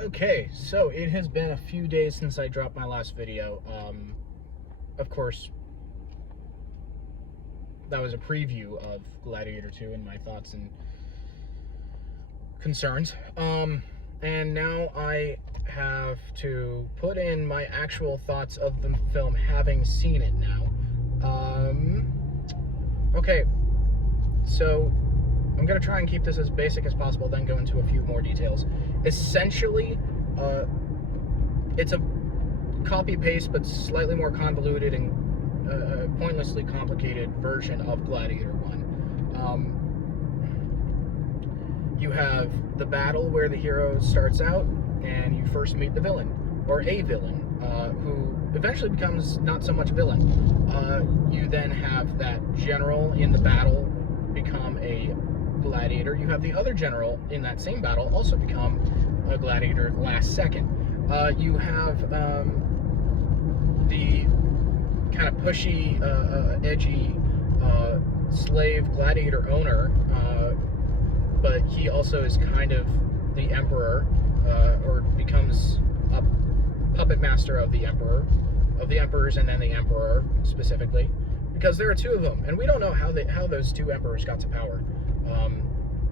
Okay, so it has been a few days since I dropped my last video. Of course, that was a preview of Gladiator 2 and my thoughts and concerns. And now I have to put in my actual thoughts of the film, having seen it now. Okay, so I'm going to try and keep this as basic as possible, then go into a few more details. Essentially, it's a copy-paste but slightly more convoluted and pointlessly complicated version of Gladiator 1. You have the battle where the hero starts out and you first meet the villain, or a villain, who eventually becomes not so much villain. You then have that general in the battle become a gladiator. You have the other general in that same battle also become a gladiator last second. You have the kind of pushy, edgy slave gladiator owner, but he also is kind of the emperor, or becomes a puppet master of the emperor, of the emperors, and then the emperor specifically, because there are two of them, and we don't know how those two emperors got to power.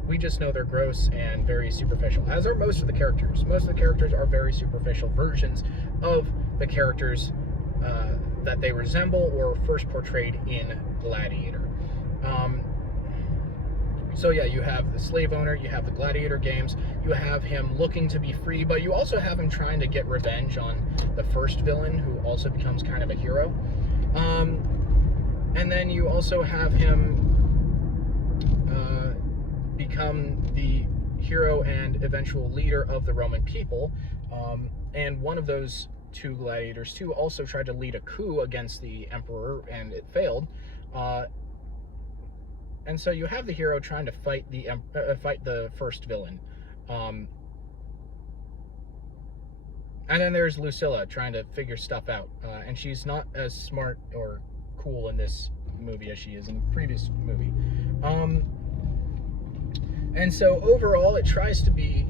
We just know they're gross and very superficial, as are most of the characters. Most of the characters are very superficial versions of the characters that they resemble or first portrayed in Gladiator. So yeah, you have the slave owner, you have the gladiator games, you have him looking to be free, but you also have him trying to get revenge on the first villain, who also becomes kind of a hero. And then you also have him become the hero and eventual leader of the Roman people. And one of those two gladiators too also tried to lead a coup against the emperor, and it failed. And so you have the hero trying to fight the first villain. And then there's Lucilla trying to figure stuff out. And she's not as smart or cool in this movie as she is in the previous movie. And so overall, it tries to be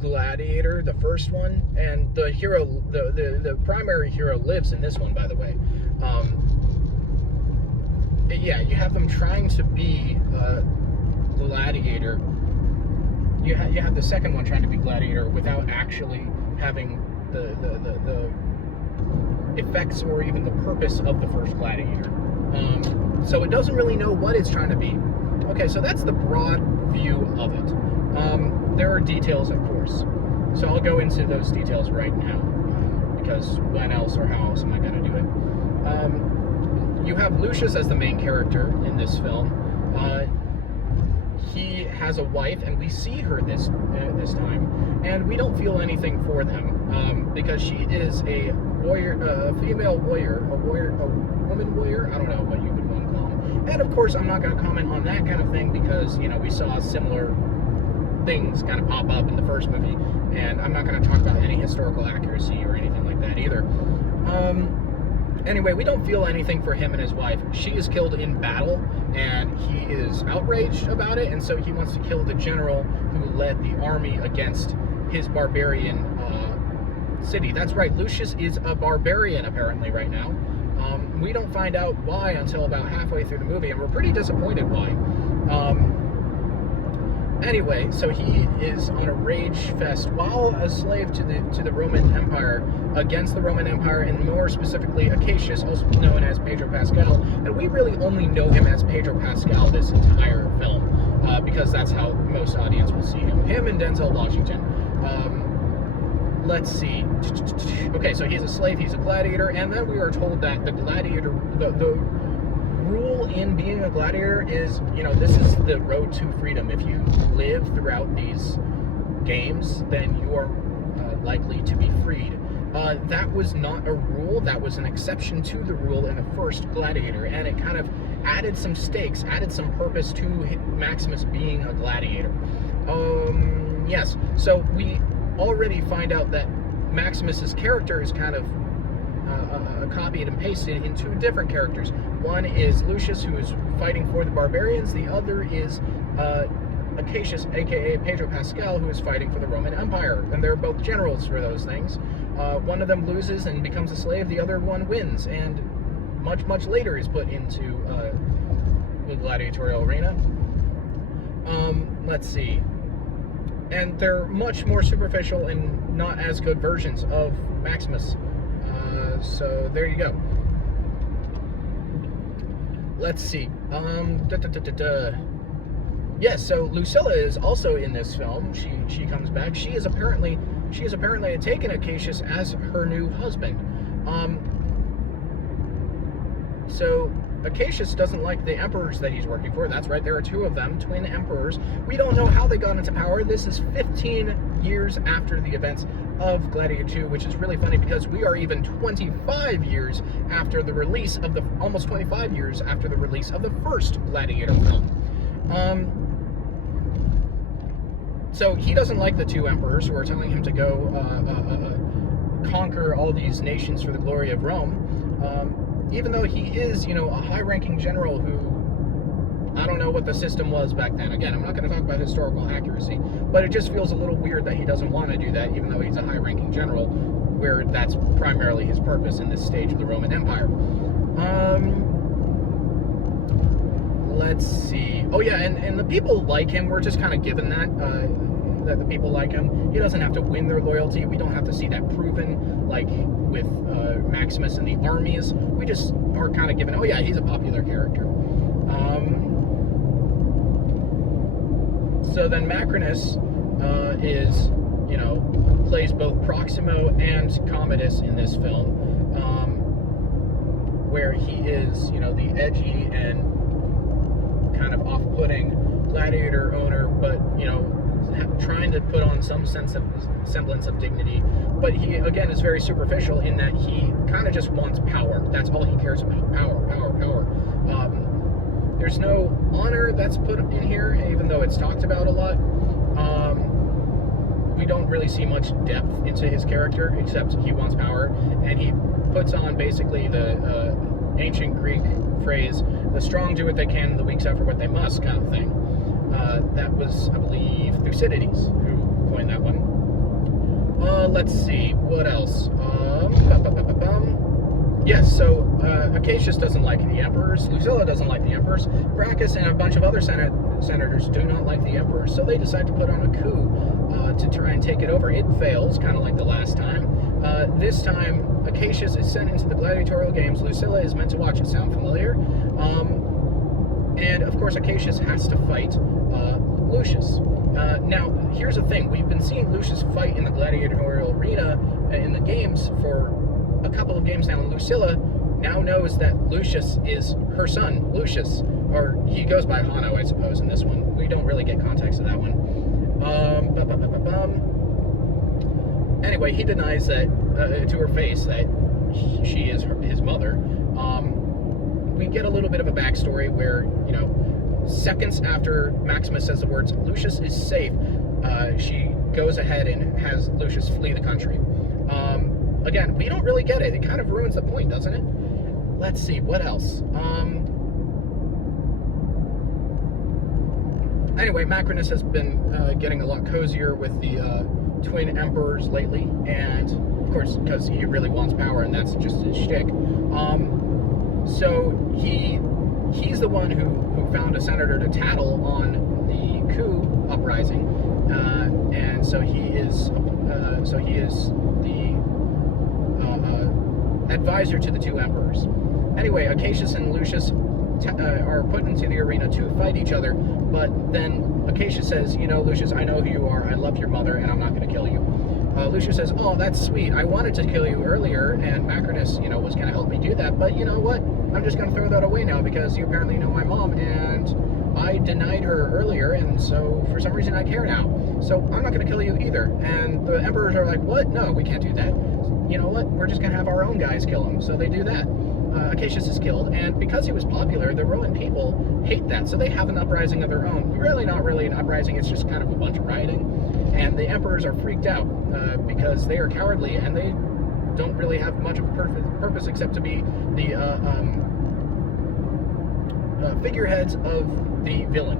Gladiator, the first one, and the hero, the primary hero, lives in this one, by the way. Yeah, you have them trying to be Gladiator. You have the second one trying to be Gladiator without actually having the effects or even the purpose of the first Gladiator. So it doesn't really know what it's trying to be. Okay, so that's the broad view of it. There are details, of course. So I'll go into those details right now, because when else or how else am I going to do it? You have Lucius as the main character in this film. He has a wife, and we see her this time, and we don't feel anything for them, because she is a warrior, a female warrior, a woman warrior. I don't know what you would want to call them. And of course, I'm not going to comment on that kind of thing, because we saw similar things kind of pop up in the first movie, and I'm not going to talk about any historical accuracy or anything like that either. Anyway, we don't feel anything for him and his wife. She is killed in battle, and he is outraged about it, and so he wants to kill the general who led the army against his barbarian city. That's right, Lucius is a barbarian apparently right now. We don't find out why until about halfway through the movie, and we're pretty disappointed why. Anyway, so he is on a rage fest while a slave to the Roman Empire, against the Roman Empire, and more specifically Acacius, also known as Pedro Pascal. And we really only know him as Pedro Pascal this entire film, because that's how most audience will see him. Him and Denzel Washington. Let's see. Okay, so he's a slave, he's a gladiator, and then we are told that the gladiator, the rule in being a gladiator is, this is the road to freedom. If you live throughout these games, then you are likely to be freed. That was not a rule, that was an exception to the rule in the first Gladiator, and it kind of added some stakes, added some purpose to Maximus being a gladiator. Yes, so we already find out that Maximus's character is kind of copied and pasted in two different characters. One is Lucius, who is fighting for the barbarians. The other is Acacius, aka Pedro Pascal, who is fighting for the Roman Empire, and they're both generals for those things. One of them loses and becomes a slave, the other one wins, and much later is put into the gladiatorial arena. Let's see. And they're much more superficial and not as good versions of Maximus. So there you go. Let's see. Yes, so Lucilla is also in this film. She comes back. She is apparently taken Acacius as her new husband. So Acacius doesn't like the emperors that he's working for. That's right, there are two of them, twin emperors. We don't know how they got into power. This is 15 years after the events of GladIIator 2, which is really funny because we are even 25 years after the release of the, almost 25 years after the release of the first GladIIator film. So he doesn't like the two emperors who are telling him to go conquer all these nations for the glory of Rome. Even though he is, you know, a high-ranking general who, I don't know what the system was back then. Again, I'm not going to talk about historical accuracy, but it just feels a little weird that he doesn't want to do that, even though he's a high-ranking general, where that's primarily his purpose in this stage of the Roman Empire. Let's see. Oh yeah, and the people like him. We're just kind of given that the people like him. He doesn't have to win their loyalty. We don't have to see that proven, like with Maximus and the armies. We just are kind of given, oh yeah, he's a popular character. So then Macrinus is, you know, plays both Proximo and Commodus in this film, where he is, you know, the edgy and kind of off-putting gladiator owner, but, you know, trying to put on some semblance of dignity, but he again is very superficial in that he kind of just wants power. That's all he cares about. Power. There's no honor that's put in here, even though it's talked about a lot. We don't really see much depth into his character, except he wants power, and he puts on basically the ancient Greek phrase, the strong do what they can, the weak suffer what they must, kind of thing. That was, I believe, Thucydides who coined that one. Let's see, what else? Yes, so Acacius doesn't like the emperors, Lucilla doesn't like the emperors, Gracchus and a bunch of other senators do not like the emperors, so they decide to put on a coup to try and take it over. It fails, kind of like the last time. This time, Acacius is sent into the gladiatorial games. Lucilla is meant to watch it. Sound familiar? And of course, Acacius has to fight Lucius. Now, here's the thing. We've been seeing Lucius fight in the gladiatorial arena in the games for a couple of games now, and Lucilla now knows that Lucius is her son, Lucius. Or he goes by Hanno, I suppose, in this one. We don't really get context of that one. Anyway, he denies that to her face that she is his mother. We get a little bit of a backstory where, you know, seconds after Maximus says the words, Lucius is safe, she goes ahead and has Lucius flee the country. Again, we don't really get it. It kind of ruins the point, doesn't it? Let's see, what else? Anyway, Macrinus has been getting a lot cozier with the twin emperors lately, and of course, because he really wants power, and that's just his shtick. So he's the one who found a senator to tattle on the coup uprising, and so he is the advisor to the two emperors. Anyway, Acacius and Lucius are put into the arena to fight each other, but then Acacius says, you know, Lucius, I know who you are, I love your mother, and I'm not going to kill you. Lucius says, oh, that's sweet, I wanted to kill you earlier, and Macrinus, you know, was going to help me do that, but you know what, I'm just going to throw that away now, because you apparently know my mom, and I denied her earlier, and so for some reason I care now, so I'm not going to kill you either. And the emperors are like, what? No, we can't do that. You know what, we're just going to have our own guys kill him, so they do that. Acacius is killed, and because he was popular, the Roman people hate that, so they have an uprising of their own. Really not really an uprising, it's just kind of a bunch of rioting, and the emperors are freaked out because they are cowardly, and they don't really have much of a purpose except to be the figureheads of the villain.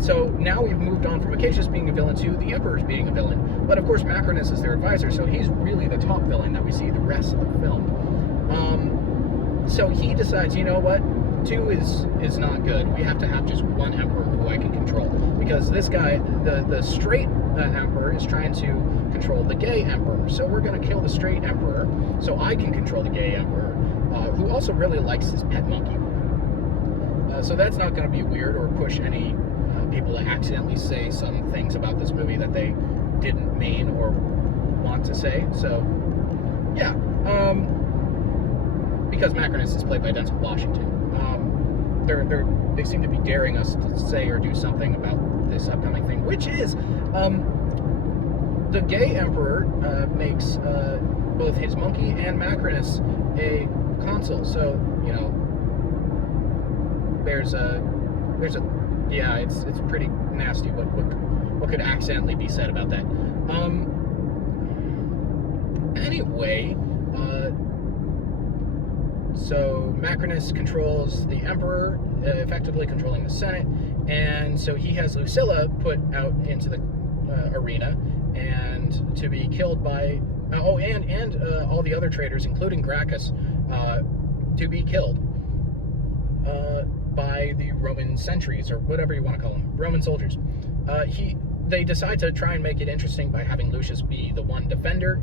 So now we've moved on from Acacius being a villain to the Emperor's being a villain. But of course, Macrinus is their advisor, so he's really the top villain that we see the rest of the film. So he decides, you know what? 2 is not good. We have to have just one Emperor who I can control. Because this guy, the straight Emperor, is trying to control the gay Emperor. So we're going to kill the straight Emperor so I can control the gay Emperor, who also really likes his pet monkey. So that's not going to be weird or push any people to accidentally say some things about this movie that they didn't mean or want to say. So, yeah. Because Macrinus is played by Denzel Washington. They seem to be daring us to say or do something about this upcoming thing, which is the gay Emperor makes both his monkey and Macrinus a consul. So, you know, there's a yeah, it's pretty nasty what could accidentally be said about that. Anyway, so Macrinus controls the Emperor, effectively controlling the Senate, and so he has Lucilla put out into the arena and to be killed by and all the other traitors, including Gracchus, to be killed by the Roman sentries, or whatever you want to call them, Roman soldiers. They decide to try and make it interesting by having Lucius be the one defender.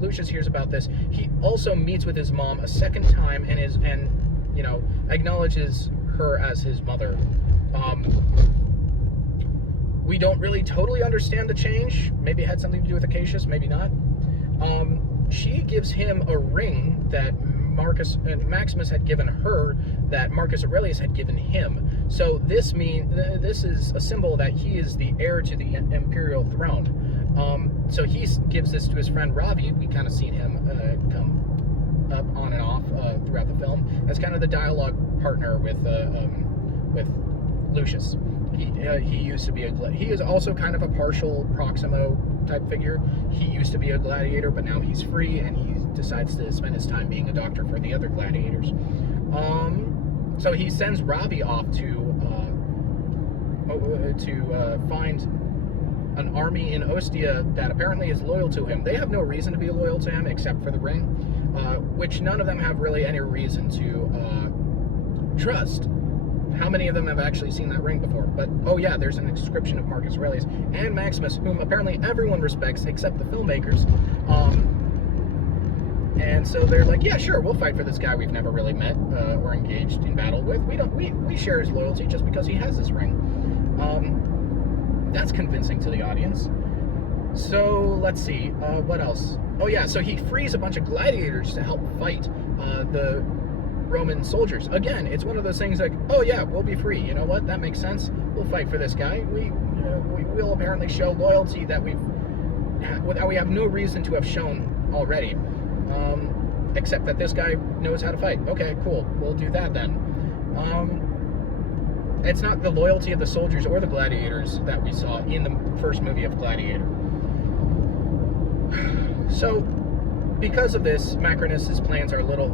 Lucius hears about this. He also meets with his mom a second time and you know, acknowledges her as his mother. We don't really totally understand the change. Maybe it had something to do with Acacius, maybe not. She gives him a ring that Maximus had given her, that Marcus Aurelius had given him. So this is a symbol that he is the heir to the imperial throne. So he gives this to his friend Ravi. We kind of seen him come up on and off throughout the film as kind of the dialogue partner with Lucius. He used to be he is also kind of a partial Proximo type figure. He used to be a gladiator, but now he's free and he decides to spend his time being a doctor for the other gladiators. So he sends Ravi off to find an army in Ostia that apparently is loyal to him. They have no reason to be loyal to him except for the ring, which none of them have really any reason to trust. How many of them have actually seen that ring before? But, oh yeah, there's an inscription of Marcus Aurelius and Maximus, whom apparently everyone respects except the filmmakers. And so they're like, yeah, sure, we'll fight for this guy we've never really met or engaged in battle with. We share his loyalty just because he has this ring. That's convincing to the audience. So, let's see, what else? Oh yeah, so he frees a bunch of gladiators to help fight the Roman soldiers. Again, it's one of those things like, oh yeah, we'll be free. You know what? That makes sense. We'll fight for this guy. We will apparently show loyalty that we have no reason to have shown already, except that this guy knows how to fight. Okay, cool. We'll do that then. It's not the loyalty of the soldiers or the gladiators that we saw in the first movie of Gladiator. So, because of this, Macrinus' plans are a little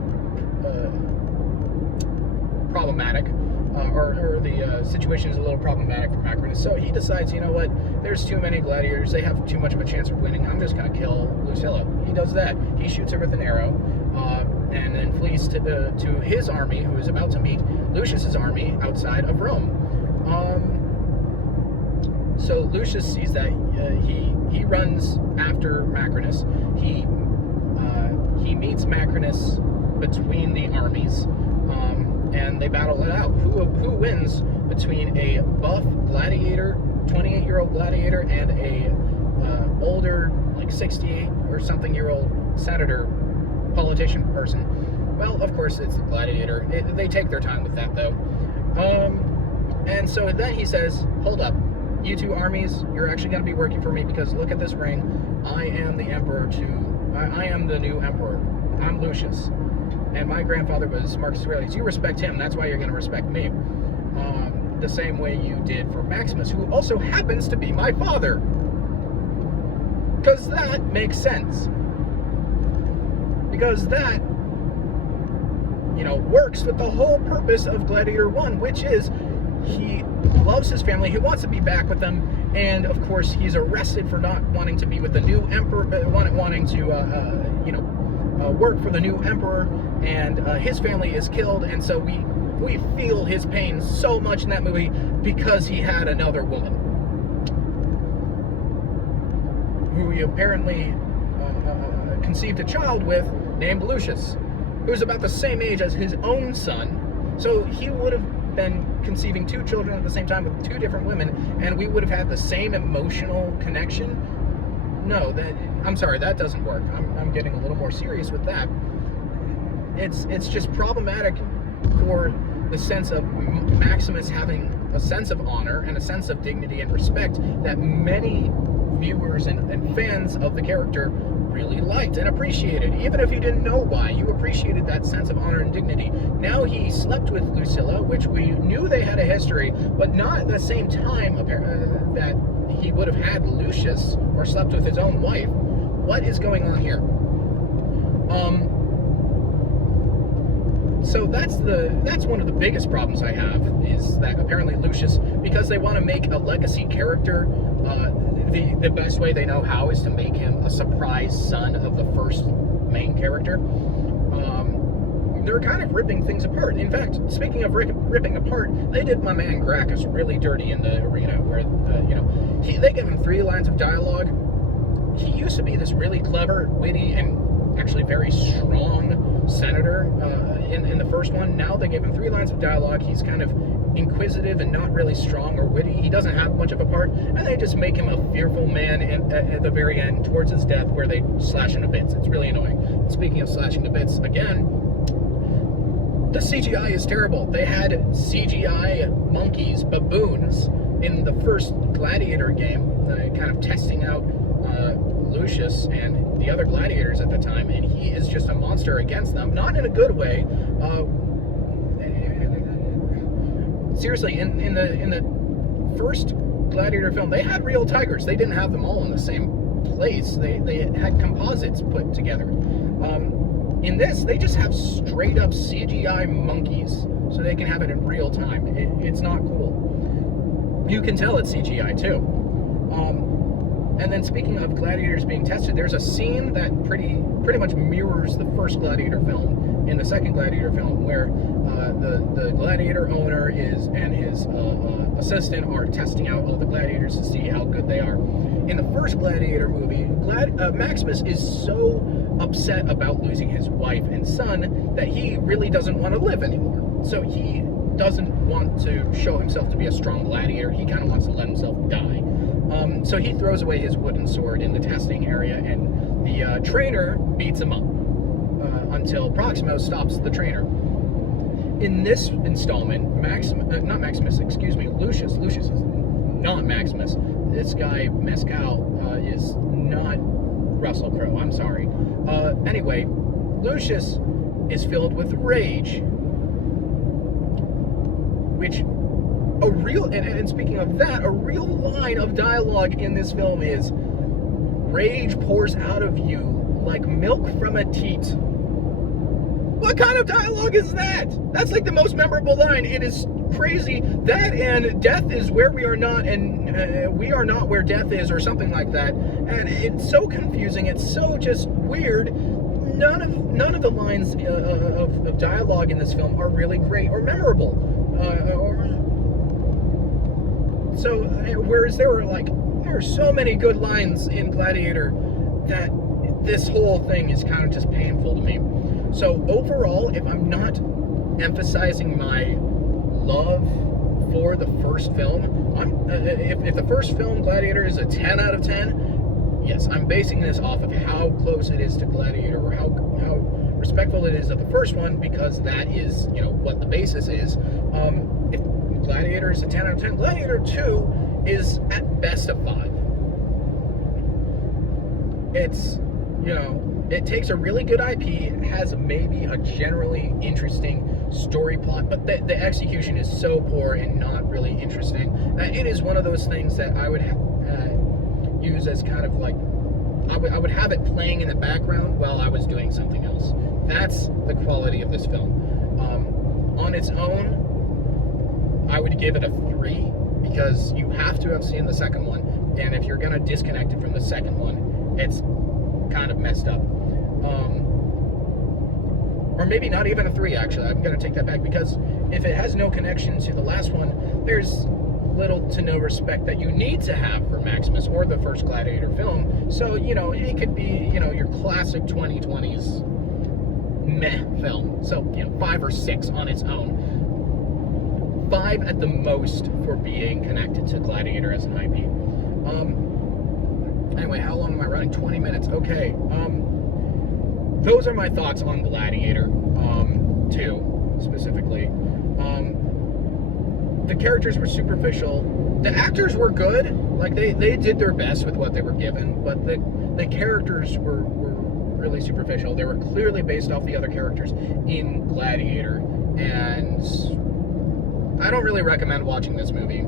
problematic, or the situation is a little problematic for Macrinus. So he decides, you know what, there's too many gladiators, they have too much of a chance of winning, I'm just going to kill Lucilla. He does that. He shoots her with an arrow, and then flees to his army, who is about to meet Lucius's army outside of Rome. So Lucius sees that he runs after Macrinus. He meets Macrinus between the armies, and they battle it out. Who wins between a buff gladiator, 28-year-old gladiator, and a older, like 68 or something year old senator, politician person? Well, of course, it's the gladiator. They take their time with that, though. And so then he says, hold up, you two armies, you're actually going to be working for me, because look at this ring. I am the emperor I am the new emperor. I'm Lucius. And my grandfather was Marcus Aurelius. You respect him, that's why you're going to respect me. The same way you did for Maximus, who also happens to be my father. Because that makes sense. Because that, you know, works with the whole purpose of Gladiator 1, which is he loves his family. He wants to be back with them, and of course, he's arrested for not wanting to be with the new emperor, wanting to, work for the new emperor, and his family is killed, and so we feel his pain so much in that movie because he had another woman who he apparently conceived a child with named Lucius, who's about the same age as his own son. So he would have been conceiving 2 children at the same time with 2 different women, and we would have had the same emotional connection. No, I'm sorry, that doesn't work. I'm getting a little more serious with that. It's just problematic for the sense of Maximus having a sense of honor and a sense of dignity and respect that many viewers and fans of the character really liked and appreciated. Even if you didn't know why, you appreciated that sense of honor and dignity. Now he slept with Lucilla, which we knew they had a history, but not at the same time that he would have had Lucius or slept with his own wife. What is going on here? So that's one of the biggest problems I have, is that apparently Lucius, because they want to make a legacy character, the best way they know how is to make him a surprise son of the first main character. They're kind of ripping things apart. In fact, speaking of ripping apart, they did my man Gracchus really dirty in the arena, where they gave him 3 lines of dialogue. He used to be this really clever, witty, and actually very strong senator in the first one. Now they gave him 3 lines of dialogue. He's kind of inquisitive and not really strong or witty. He doesn't have much of a part, and they just make him a fearful man at the very end, towards his death, where they slash him to bits. It's really annoying. Speaking of slashing to bits, again, the CGI is terrible. They had CGI monkeys, baboons, in the first Gladiator game, kind of testing out Lucius and the other gladiators at the time, and he is just a monster against them, not in a good way. Seriously, in the first Gladiator film, they had real tigers. They didn't have them all in the same place. They had composites put together. In this, they just have straight up CGI monkeys, so they can have it in real time. It's not cool. You can tell it's CGI too. And then speaking of gladiators being tested, there's a scene that pretty much mirrors the first Gladiator film in the second Gladiator film, where the gladiator owner and his assistant are testing out all the gladiators to see how good they are. In the first Gladiator movie, Maximus is so upset about losing his wife and son that he really doesn't want to live anymore. So he doesn't want to show himself to be a strong gladiator. He kind of wants to let himself die. So he throws away his wooden sword in the testing area, and the trainer beats him up until Proximo stops the trainer. In this installment, Lucius is not Maximus. This guy, Mescal, is not Russell Crowe. I'm sorry. Anyway, Lucius is filled with rage, which and speaking of that, a real line of dialogue in this film is, "Rage pours out of you like milk from a teat." What kind of dialogue is that? That's like the most memorable line. It is crazy. That and "death is where we are not, and we are not where death is," or something like that. And it's so confusing. It's so just weird. None of the lines of dialogue in this film are really great or memorable. So, whereas there are so many good lines in Gladiator that this whole thing is kind of just painful to me. So overall, if I'm not emphasizing my love for the first film, if the first film, Gladiator, is a 10 out of 10, yes, I'm basing this off of how close it is to Gladiator, or how respectful it is of the first one, because that is, what the basis is. If Gladiator is a 10 out of 10, Gladiator 2 is at best a 5. It's, it takes a really good IP, it has maybe a generally interesting story plot, but the execution is so poor and not really interesting that it is one of those things that I would use as kind of like, I would have it playing in the background while I was doing something else. That's the quality of this film. On its own, I would give it a 3 because you have to have seen the second one, and if you're gonna disconnect it from the second one, it's kind of messed up. Or maybe not even a 3, actually. I'm gonna take that back, because if it has no connection to the last one, there's little to no respect that you need to have for Maximus or the first Gladiator film. So, you know, it could be, you know, your classic 2020s meh film. So, you know, 5 or 6 on its own. 5 at the most for being connected to Gladiator as an IP. Anyway, how long am I running? 20 minutes. Okay. Those are my thoughts on Gladiator 2, specifically. The characters were superficial. The actors were good. Like, they did their best with what they were given, but the characters were really superficial. They were clearly based off the other characters in Gladiator, and I don't really recommend watching this movie.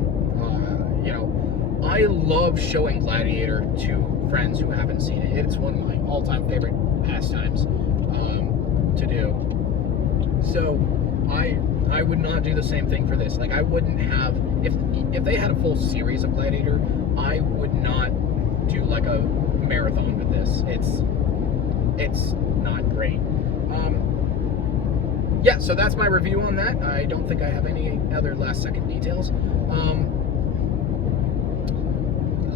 You know, I love showing Gladiator to friends who haven't seen it. It's one of my all-time favorite pastimes to do. So I would not do the same thing for this. Like, I wouldn't have, if they had a full series of Gladiator, I would not do like a marathon with this. It's not great. Yeah, so that's my review on that. I don't think I have any other last second details.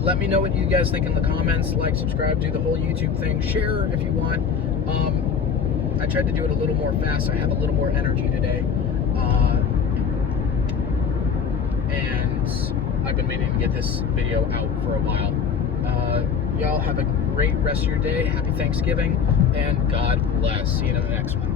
Let me know what you guys think in the comments. Like, subscribe, do the whole YouTube thing. Share if you want. I tried to do it a little more fast. So I have a little more energy today. And I've been meaning to get this video out for a while. Y'all have a great rest of your day. Happy Thanksgiving, and God bless. See you in the next one.